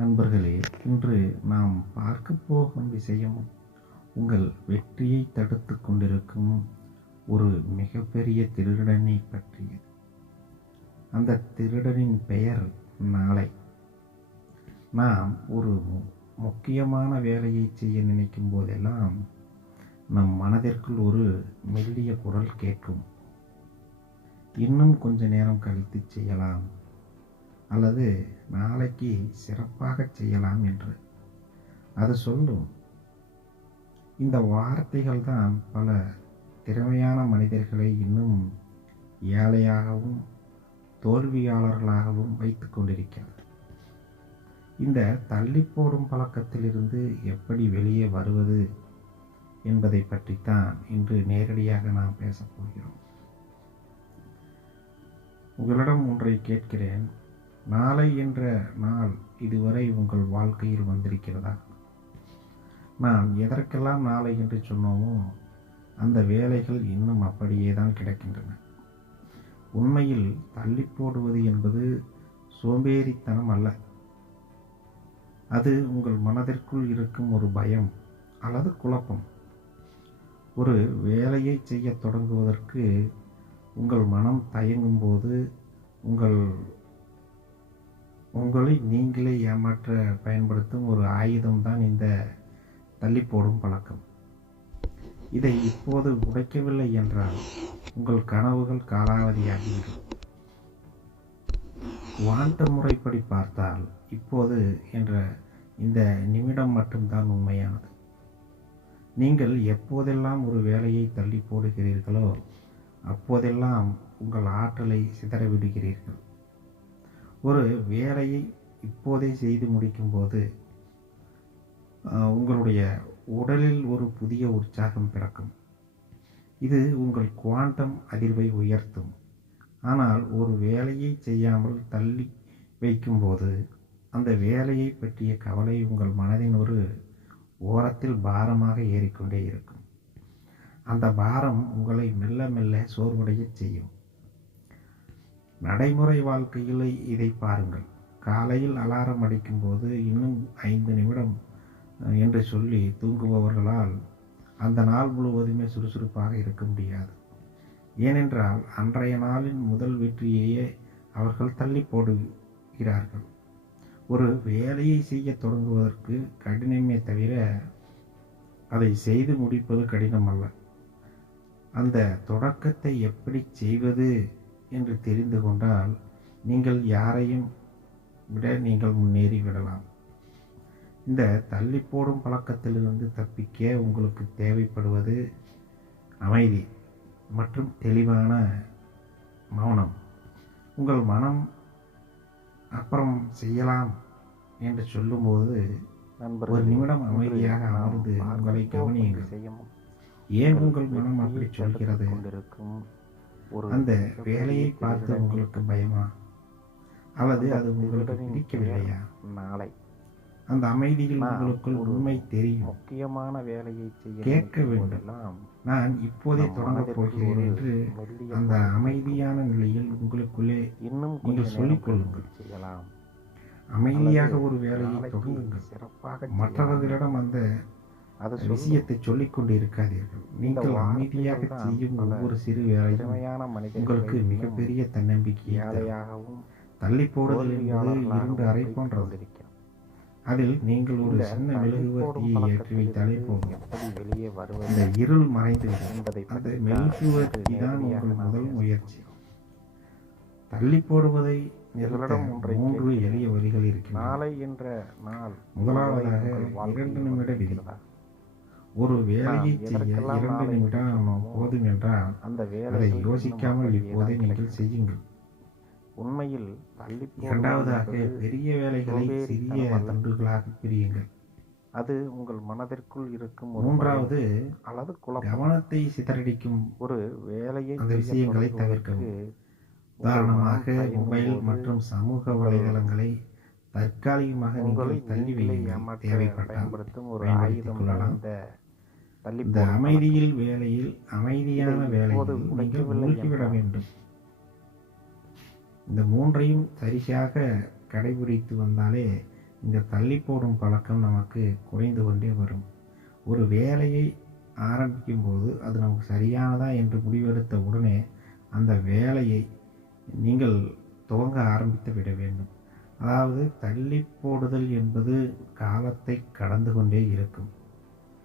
நண்பர்களே, இன்று நாம் பார்க்கப் போகும் விஷயம் உங்கள் வெற்றியை தடுத்து கொண்டிருக்கும் ஒரு மிகப்பெரிய திருடனை பற்றியது. அந்த திருடனின் பெயர் நாளை. நாம் ஒரு முக்கியமான வேலையை செய்ய நினைக்கும் போதெல்லாம் நம் மனதிற்குள் ஒரு மெல்லிய குரல் கேட்கும். இன்னும் கொஞ்ச நேரம் கழித்து செய்யலாம், அல்லது நாளைக்கு சிறப்பாக செய்யலாம் என்று அது சொல்லும். இந்த வார்த்தைகள் தான் பல திறமையான மனிதர்களை இன்னும் ஏழையாகவும் தோல்வியாளர்களாகவும் வைத்து கொண்டிருக்கிறது. இந்த தள்ளி போடும் பழக்கத்திலிருந்து எப்படி வெளியே வருவது என்பதை பற்றித்தான் இன்று நேரடியாக நாம் பேசப் போகிறோம். உங்களிடம் ஒன்றை கேட்கிறேன். நாளை என்ற நாள் இதுவரை உங்கள் வாழ்க்கையில் வந்திருக்கிறதா? நாம் எதற்கெல்லாம் நாளை என்று சொன்னோமோ அந்த வேலைகள் இன்னும் அப்படியே தான் கிடக்கின்றன. உண்மையில் தள்ளி போடுவது என்பது சோம்பேறித்தனம் அல்ல. அது உங்கள் மனதிற்குள் இருக்கும் ஒரு பயம் அல்லது குழப்பம். ஒரு வேலையை செய்ய தொடங்குவதற்கு உங்கள் மனம் தயங்கும் போது உங்களை நீங்களே ஏமாற்ற பயன்படுத்தும் ஒரு ஆயுதம்தான் இந்த தள்ளி போடும் பழக்கம். இதை இப்போது உடைக்கவில்லை என்றால் உங்கள் கனவுகள் காலாவதியாகிவிடும். குவாண்டம் முறைப்படி பார்த்தால் இப்போது என்ற இந்த நிமிடம் மட்டும்தான் உண்மையானது. நீங்கள் எப்போதெல்லாம் ஒரு வேலையை தள்ளி போடுகிறீர்களோ அப்போதெல்லாம் உங்கள் ஆற்றலை சிதறவிடுகிறீர்கள். ஒரு வேலையை இப்போதே செய்து முடிக்கும்போது உங்களுடைய உடலில் ஒரு புதிய உற்சாகம் பிறக்கும். இது உங்கள் குவாண்டம் அதிர்வை உயர்த்தும். ஆனால் ஒரு வேலையை செய்யாமல் தள்ளி வைக்கும்போது அந்த வேலையை பற்றிய கவலை உங்கள் மனதின் ஒரு ஓரத்தில் பாரமாக ஏறிக்கொண்டே இருக்கும். அந்த பாரம் உங்களை மெல்ல மெல்ல சோர்வடைய செய்யும். நடைமுறை வாழ்க்கையில் இதை பாருங்கள். காலையில் அலாரம் அடிக்கும்போது இன்னும் 5 நிமிடம் என்று சொல்லி தூங்குபவர்களால் அந்த நாள் முழுவதுமே சுறுசுறுப்பாக இருக்க முடியாது. ஏனென்றால் அன்றைய நாளின் முதல் வெற்றியையே அவர்கள் தள்ளி போடுகிறார்கள். ஒரு வேலையை செய்ய தொடங்குவதற்கு கடினமே தவிர அதை செய்து முடிப்பது கடினம் அல்ல. அந்த தொடக்கத்தை எப்படி செய்வது என்று தெரிந்து கொண்டால் நீங்கள் யாரையும் விட நீங்கள் முன்னேறி விடலாம். இந்த தள்ளி போடும் பழக்கத்திலிருந்து தப்பிக்க உங்களுக்கு தேவைப்படுவது அமைதி மற்றும் தெளிவான மௌனம். உங்கள் மனம் அப்புறம் செய்யலாம் என்று சொல்லும்போது ஒரு நிமிடம் அமைதியாக அமர்ந்து உங்களை கவனியுங்கள். ஏன் உங்கள் மனம் அப்படி சொல்கிறது? அந்த வேலையை பார்த்து உங்களுக்கு பயமா, அல்லது அது உங்களுக்கு பிடிக்கவில்லையா? நாளை அந்த அமைதியில் உங்களுக்குள் உண்மை தெரியும். முக்கியமான வேலையை செய்ய கேட்க வேண்டும். நான் இப்போதே தொடங்கப் போகிறேன் என்று அந்த அமைதியான நிலையில் உங்களுக்குள்ளே நீங்கள் சொல்லிக் கொள்ளுங்கள். அமைதியாக ஒரு வேலையை தொடங்குங்கள். மற்றவர்களிடம் அந்த விஷயத்தை சொல்லிக் கொண்டு இருக்காதீர்கள். நீங்கள் அமைதியாக செய்யும் ஒவ்வொரு சிறு வேலையும் உங்களுக்கு மிகப்பெரிய தன்னம்பிக்கையாகவும் தள்ளி போடுதல் என்பது இருண்டு அறை போன்றது. அதில் நீங்கள் ஒரு சின்ன மெழுகுவர்த்தியை ஏற்றி வைத்தாலே போதும். இந்த இருள் மறைந்துவிடும். அந்த மெழுகுவர்த்தி தான் உங்கள் முதல் முயற்சி. தள்ளி போடுவதை நிறுத்த 3 எளிய வழிகள் இருக்கின்றன. முதலாவதாக 2 நிமிட விதி. ஒரு வேலையை செய்ய 2 நிமிடம் போதும் என்றால் அதை யோசிக்காமல் இப்போதே நீங்கள் செய்யுங்கள். உண்மையில் இரண்டாவதாக பெரிய வேலைகளை சிறிய துண்டுகளாக பிரியுங்கள். அது உங்கள் மனதிற்குள் இருக்கும். மூன்றாவது அல்லது கவனத்தை சிதறடிக்கும் ஒரு வேலையை அந்த விஷயங்களை தவிர்க்கவும். உதாரணமாக மொபைல் மற்றும் சமூக வலைதளங்களை தற்காலிகமாக நீங்கள் தள்ளி வையுங்கள். தேவைப்பட்டால் பயன்படுத்திக் கொள்ளலாம். இந்த அமைதியில் வேலையில் அமைதியான வேலையில் நீங்கள் மூழ்கிவிட வேண்டும். இந்த 3ஐயும் சரியாக கடைபிடித்து வந்தாலே இந்த தள்ளி போடும் பழக்கம் நமக்கு குறைந்து கொண்டே வரும். ஒரு வேலையை ஆரம்பிக்கும்போது அது நமக்கு சரியானதா என்று முடிவெடுத்த உடனே அந்த வேலையை நீங்கள் துவங்க ஆரம்பித்து விட வேண்டும். அதாவது தள்ளி போடுதல் என்பது காலத்தை கடந்து கொண்டே இருக்கும்.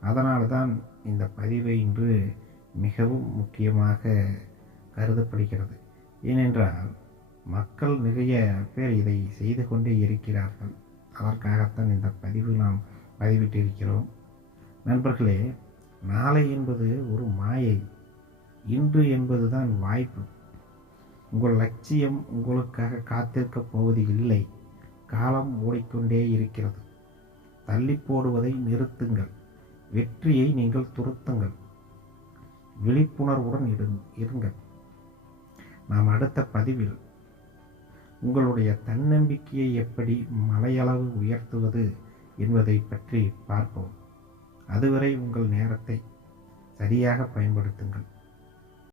அதனால தான் இந்த பதிவை இன்று மிகவும் முக்கியமாக கருதப்படுகிறது. ஏனென்றால் மக்கள் நிறைய பேர் இதை செய்து கொண்டே இருக்கிறார்கள். அதற்காகத்தான் இந்த பதிவு நாம் பதிவிட்டிருக்கிறோம். நண்பர்களே, நாளை என்பது ஒரு மாயை. இன்று என்பது தான் வாய்ப்பு. உங்கள் லட்சியம் உங்களுக்காக காத்திருக்கப் போவது இல்லை. காலம் ஓடிக்கொண்டே இருக்கிறது. தள்ளி போடுவதை நிறுத்துங்கள். வெற்றியை நீங்கள் துரத்துங்கள். விழிப்புணர்வுடன் இருங்கள். நாம் அடுத்த பதிவில் உங்களுடைய தன்னம்பிக்கையை எப்படி மலையளவு உயர்த்துவது என்பதை பற்றி பார்ப்போம். அதுவரை உங்கள் நேரத்தை சரியாக பயன்படுத்துங்கள்.